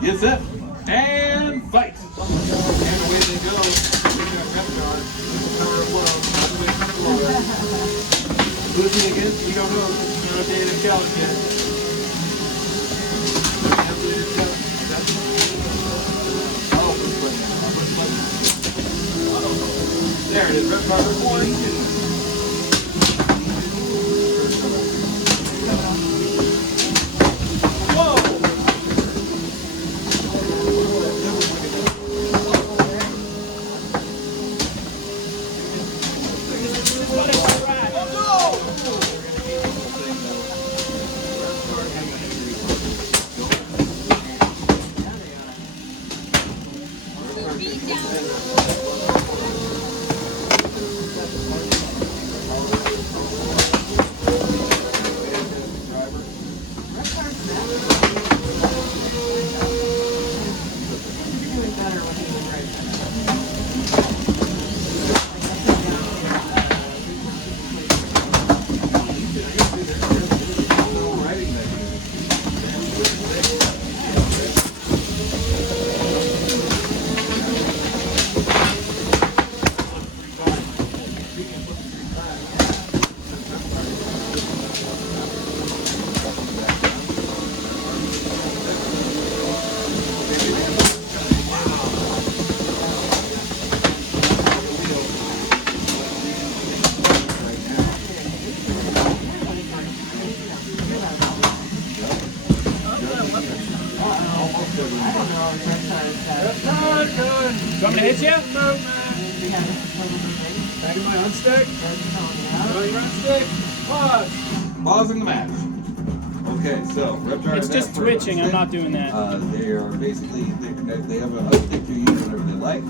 Get set. And fight. And away they go. They got Reptar. Power of love. Who's he against? We don't know. Not Dana Challenge yet. There it is. Reptar one. Do you want me to hit you? Back in my unstick. Throwing your unstick. Pause. Pausing the match. Okay, so Reptar. It's just twitching. I'm not doing that. They are basically they have a unstick to use whenever they like.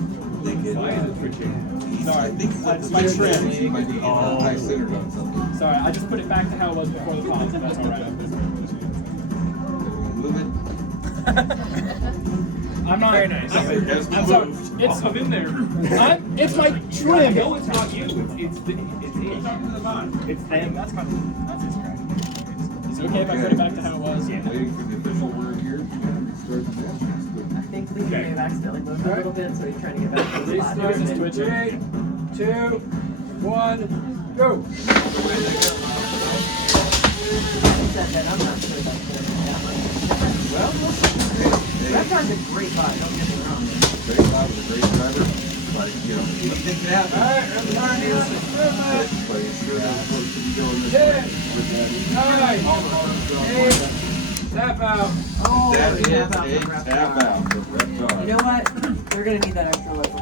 They can. Why is it twitching? Sorry, I think it's my trim. It might be high centered on something. Sorry, I just put it back to how it was before the pause. That's all right. Move it. I'm not. Very nice. I'm sorry. It's I'm in there. it's my trim. No, it's not you. It's them. It's them. That's kind of. That's his crack. Is it okay if I put it back to how it was? Waiting for the official word here. Start the match. I think Lee may have accidentally moved a little bit, so he's trying to get back to the spot. This is twitching. 3, 2, 1, go. He said that I'm not sure that's good. Well, Reptar's a great bot, don't get me wrong. great guy, a great driver, but you know, anything can happen. All right, Reptar needs to But he sure knows what to be doing this 10, way with that. 9, 8, tap out. Oh, That we have is out a from tap Reptar. out from Reptar. You know what? They're going to need that extra lift.